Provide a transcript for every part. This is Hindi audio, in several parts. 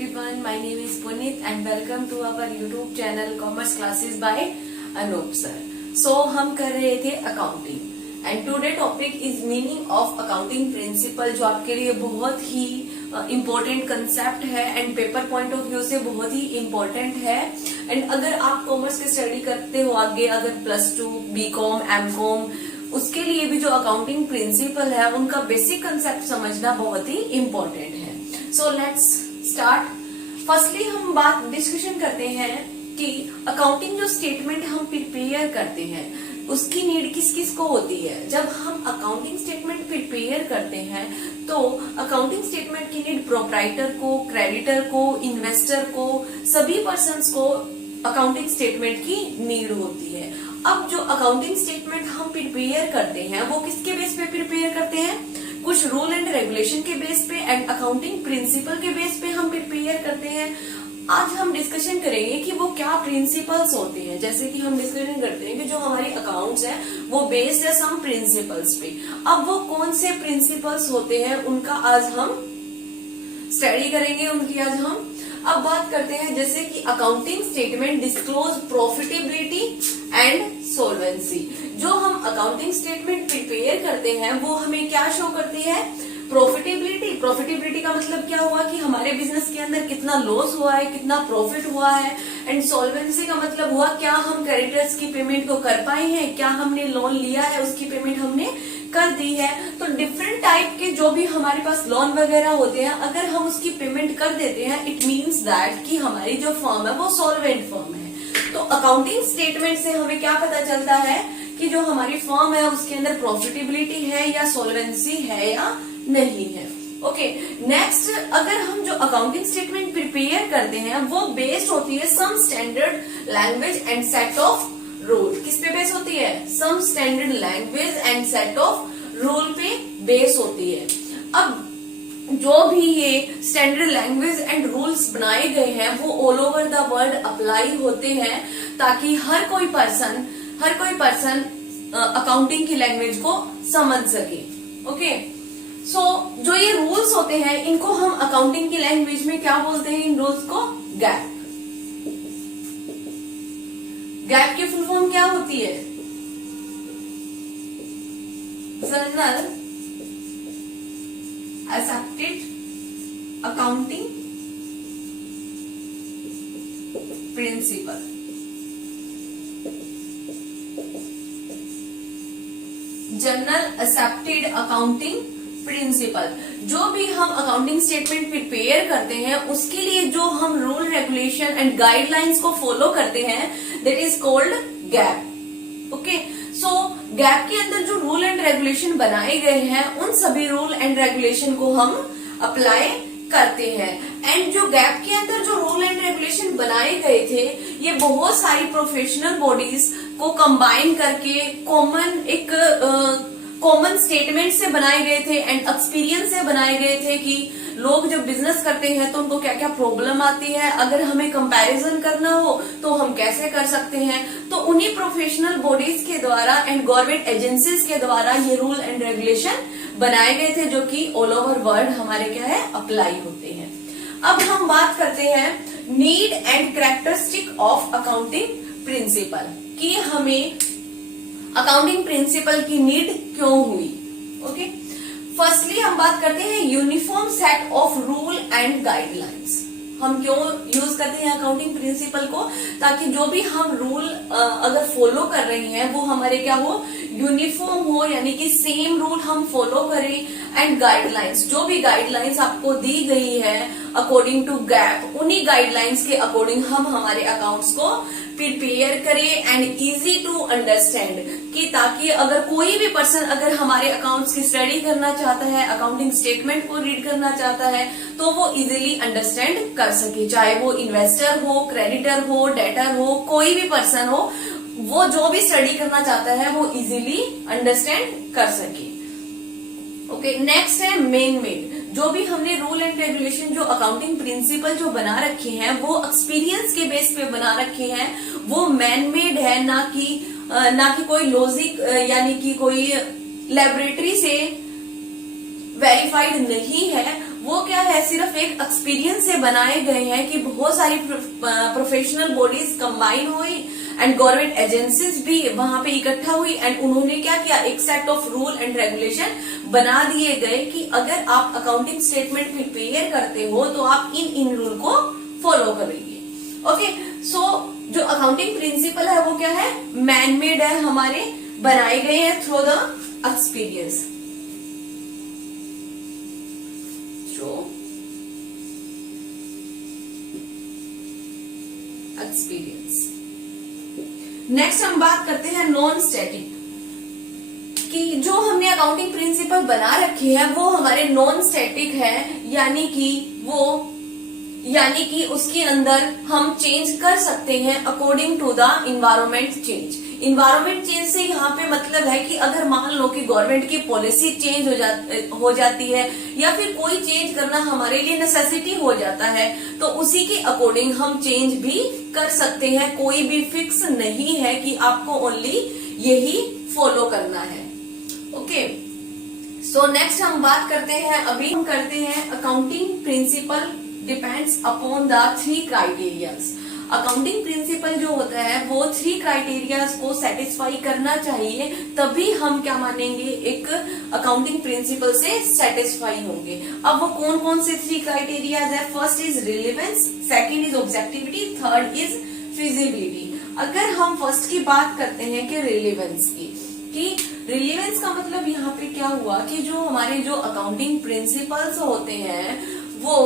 everyone, my name is Puneet and welcome to our YouTube channel Commerce Classes by Anup sir. So हम कर रहे थे accounting and today topic is meaning of accounting principle, जो आपके लिए बहुत ही इम्पोर्टेंट कंसेप्ट है and paper point of view से बहुत ही इम्पोर्टेंट है। एंड अगर आप कॉमर्स की स्टडी करते हो आगे, अगर +2 बीकॉम एमकॉम, उसके लिए भी जो अकाउंटिंग प्रिंसिपल है उनका बेसिक कंसेप्ट समझना बहुत ही इम्पोर्टेंट है। So let's start. फर्स्टली हम बात डिस्कशन करते हैं कि अकाउंटिंग जो स्टेटमेंट हम प्रिपेयर करते हैं उसकी नीड किस किस को होती है। जब हम अकाउंटिंग स्टेटमेंट प्रिपेयर करते हैं तो अकाउंटिंग स्टेटमेंट की नीड प्रोप्राइटर को, क्रेडिटर को, इन्वेस्टर को, सभी पर्संस को अकाउंटिंग स्टेटमेंट की नीड होती है। अब जो अकाउंटिंग स्टेटमेंट हम प्रिपेयर करते हैं वो किसके बेस पे प्रिपेयर करते हैं? कुछ रूल एंड रेगुलेशन के बेस पे एंड अकाउंटिंग प्रिंसिपल के बेस पे हम प्रिपेयर करते हैं। आज हम डिस्कशन करेंगे कि वो क्या प्रिंसिपल्स होते हैं। जैसे कि हम डिस्कशन करते हैं कि जो हमारे अकाउंट्स हैं वो बेस्ड है सम प्रिंसिपल्स पे। अब वो कौन से प्रिंसिपल्स होते हैं उनका आज हम स्टडी करेंगे, उनकी आज हम अब बात करते हैं। जैसे कि accounting statement disclose profitability and solvency. जो हम अकाउंटिंग स्टेटमेंट प्रिपेयर करते हैं वो हमें क्या शो करती है? प्रॉफिटेबिलिटी। प्रॉफिटेबिलिटी का मतलब क्या हुआ कि हमारे बिजनेस के अंदर कितना लॉस हुआ है, कितना प्रॉफिट हुआ है। एंड सोल्वेंसी का मतलब हुआ क्या हम क्रेडिटर्स की पेमेंट को कर पाए हैं, क्या हमने लोन लिया है उसकी पेमेंट हमने कर दी है। तो डिफरेंट टाइप के जो भी हमारे पास लोन वगैरह होते हैं, अगर हम उसकी पेमेंट कर देते हैं इट मीन्स दैट कि हमारी जो फर्म है वो सॉल्वेंट फर्म है। तो अकाउंटिंग स्टेटमेंट से हमें क्या पता चलता है कि जो हमारी फर्म है उसके अंदर प्रॉफिटेबिलिटी है या सॉल्वेंसी है या नहीं है। ओके, नेक्स्ट, अगर हम जो अकाउंटिंग स्टेटमेंट प्रिपेयर करते हैं वो बेस्ड होती है some standard language and set of rule. किस पे बेस होती है? Some standard language and set of rule पे बेस होती है। अब जो भी ये स्टैंडर्ड लैंग्वेज एंड रूल्स बनाए गए हैं वो all over the world apply होते हैं ताकि हर कोई पर्सन अकाउंटिंग की लैंग्वेज को समझ सके। ओके, सो जो ये रूल्स होते हैं इनको हम अकाउंटिंग की लैंग्वेज में क्या बोलते हैं? इन रूल्स को गैप। गैप की फुल फॉर्म क्या होती है? Journal accepted accounting principle. Journal accepted accounting principle. जो भी हम अकाउंटिंग स्टेटमेंट प्रिपेयर करते हैं उसके लिए जो हम रूल रेगुलेशन एंड गाइडलाइंस को फॉलो करते हैं that is called gap. Okay, so gap के अंदर जो रूल एंड रेगुलेशन बनाए गए हैं उन सभी रूल एंड रेगुलेशन को हम अप्लाई करते हैं। एंड जो गैप के अंदर जो रूल एंड रेगुलेशन बनाए गए थे ये बहुत सारी प्रोफेशनल बॉडीज को कंबाइन करके कॉमन स्टेटमेंट से बनाए गए थे एंड एक्सपीरियंस से बनाए गए थे कि लोग जब बिजनेस करते हैं तो उनको क्या क्या प्रॉब्लम आती है, अगर हमें कंपैरिजन करना हो तो हम कैसे कर सकते हैं। तो उन्हीं प्रोफेशनल बॉडीज के द्वारा एंड गवर्नमेंट एजेंसीज के द्वारा ये रूल एंड रेगुलेशन बनाए गए थे जो कि ऑल ओवर वर्ल्ड हमारे क्या है अप्लाई होते हैं। अब हम बात करते हैं need and characteristic of accounting principle कि हमें अकाउंटिंग प्रिंसिपल की नीड क्यों हुई। ओके, फर्स्टली हम बात करते हैं uniform set of rule and guidelines. हम क्यों यूज करते हैं अकाउंटिंग प्रिंसिपल को? ताकि जो भी हम रूल अगर फॉलो कर रहे हैं वो हमारे क्या हो, यूनिफॉर्म हो, यानी कि सेम रूल हम फॉलो करें। एंड गाइडलाइंस, जो भी गाइडलाइंस आपको दी गई है अकॉर्डिंग टू गैप, उन्हीं गाइडलाइंस के अकॉर्डिंग हम हमारे अकाउंट्स को प्रिपेयर करें एंड इजी टू अंडरस्टैंड, कि ताकि अगर कोई भी पर्सन अगर हमारे अकाउंट्स की स्टडी करना चाहता है, अकाउंटिंग स्टेटमेंट को रीड करना चाहता है तो वो इजीली अंडरस्टैंड कर सके। चाहे वो इन्वेस्टर हो, क्रेडिटर हो, डेटर हो, कोई भी पर्सन हो, वो जो भी स्टडी करना चाहता है वो इजीली अंडरस्टैंड कर सके। ओके, नेक्स्ट है मेन मेड। जो भी हमने रूल एंड रेगुलेशन, जो अकाउंटिंग प्रिंसिपल जो बना रखे हैं वो एक्सपीरियंस के बेस पे बना रखे हैं, वो मैन मेड है, ना कि कोई लॉजिक यानी कि कोई लेबोरेटरी से वेरीफाइड नहीं है। वो क्या है, सिर्फ एक एक्सपीरियंस से बनाए गए हैं कि बहुत सारी प्रोफेशनल बॉडीज कंबाइन हुई एंड गवर्नमेंट एजेंसीज भी वहां पे इकट्ठा हुई एंड उन्होंने क्या किया, एक set of rule and regulation बना दिए गए कि अगर आप अकाउंटिंग स्टेटमेंट प्रिपेयर करते हो तो आप इन रूल को फॉलो करेंगे। ओके, सो जो अकाउंटिंग प्रिंसिपल है वो क्या है, मैन मेड है, हमारे बनाए गए हैं through the experience. Experience. Next हम बात करते हैं नॉन स्टैटिक, कि जो हमने अकाउंटिंग प्रिंसिपल बना रखे हैं वो हमारे नॉन स्टैटिक है, यानी कि उसके अंदर हम चेंज कर सकते हैं according to the environment change. Environment change से यहाँ पे मतलब है कि अगर मान लो कि गवर्नमेंट की पॉलिसी चेंज हो जाती है या फिर कोई चेंज करना हमारे लिए नेसेसिटी हो जाता है तो उसी के अकॉर्डिंग हम चेंज भी कर सकते हैं। कोई भी फिक्स नहीं है कि आपको ओनली यही फॉलो करना है। ओके, सो नेक्स्ट हम बात करते हैं, अभी हम करते हैं accounting principle depends upon the 3 criterias. Accounting principle जो होता है वो 3 क्राइटेरियाज को सेटिस्फाई करना चाहिए, तभी हम क्या मानेंगे, एक अकाउंटिंग प्रिंसिपल से सेटिस्फाई होंगे। अब वो कौन कौन से 3 क्राइटेरियाज है? First is relevance, second is objectivity, third is feasibility. अगर हम फर्स्ट की बात करते हैं कि रिलेवेंस की, कि रिलेवेंस का मतलब यहाँ पे क्या हुआ कि जो हमारे जो अकाउंटिंग प्रिंसिपल्स होते हैं वो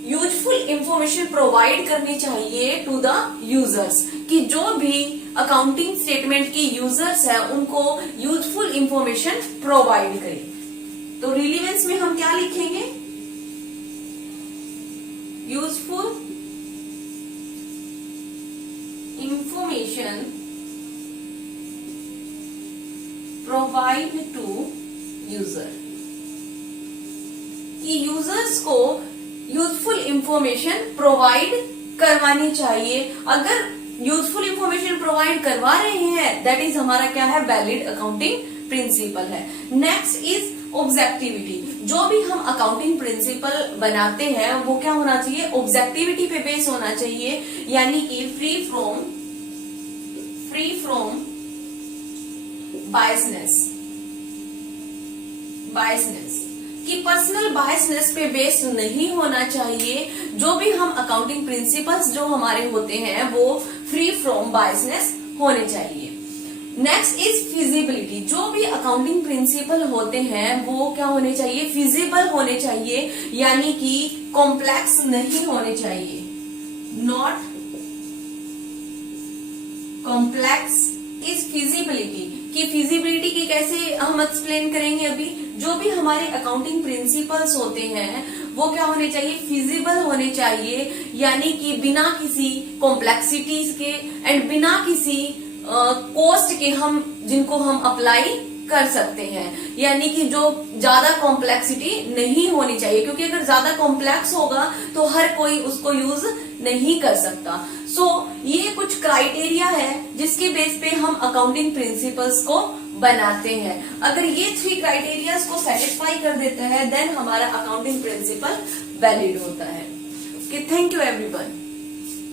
यूजफुल इंफॉर्मेशन प्रोवाइड करनी चाहिए टू द यूजर्स, कि जो भी अकाउंटिंग स्टेटमेंट की यूजर्स है उनको यूजफुल इंफॉर्मेशन प्रोवाइड करें। तो रिलेवेंस में हम क्या लिखेंगे? Useful information provide to user, कि यूजर्स को यूजफुल इंफॉर्मेशन प्रोवाइड करवानी चाहिए। अगर यूजफुल इंफॉर्मेशन प्रोवाइड करवा रहे हैं दैट इज हमारा क्या है, वैलिड अकाउंटिंग प्रिंसिपल है। Next is objectivity. जो भी हम अकाउंटिंग प्रिंसिपल बनाते हैं वो क्या होना चाहिए, ऑब्जेक्टिविटी पे बेस होना चाहिए, यानी कि फ्री फ्रॉम बायसनेस, कि पर्सनल बायसनेस पे बेस्ड नहीं होना चाहिए। जो भी हम अकाउंटिंग प्रिंसिपल्स जो हमारे होते हैं वो फ्री फ्रॉम बायसनेस होने चाहिए। Next is feasibility. जो भी अकाउंटिंग प्रिंसिपल होते हैं वो क्या होने चाहिए, फिजिबल होने चाहिए, यानी कि कॉम्प्लेक्स नहीं होने चाहिए, नॉट कॉम्प्लेक्स इज फिजिबिलिटी। कि फिजिबिलिटी की कैसे हम एक्सप्लेन करेंगे अभी। जो भी हमारे अकाउंटिंग प्रिंसिपल्स होते हैं वो क्या होने चाहिए, फिजिबल होने चाहिए, यानी कि बिना किसी कॉम्प्लेक्सिटीज के एंड बिना किसी कॉस्ट के हम जिनको हम अप्लाई कर सकते हैं, यानी कि जो ज्यादा कॉम्प्लेक्सिटी नहीं होनी चाहिए, क्योंकि अगर ज्यादा कॉम्प्लेक्स होगा तो हर कोई उसको यूज नहीं कर सकता। सो ये कुछ क्राइटेरिया है जिसके बेस पे हम अकाउंटिंग प्रिंसिपल्स को बनाते हैं। अगर ये 3 क्राइटेरियाज को सेटिस्फाई कर देता है देन हमारा अकाउंटिंग प्रिंसिपल वैलिड होता है। Okay, thank you everyone.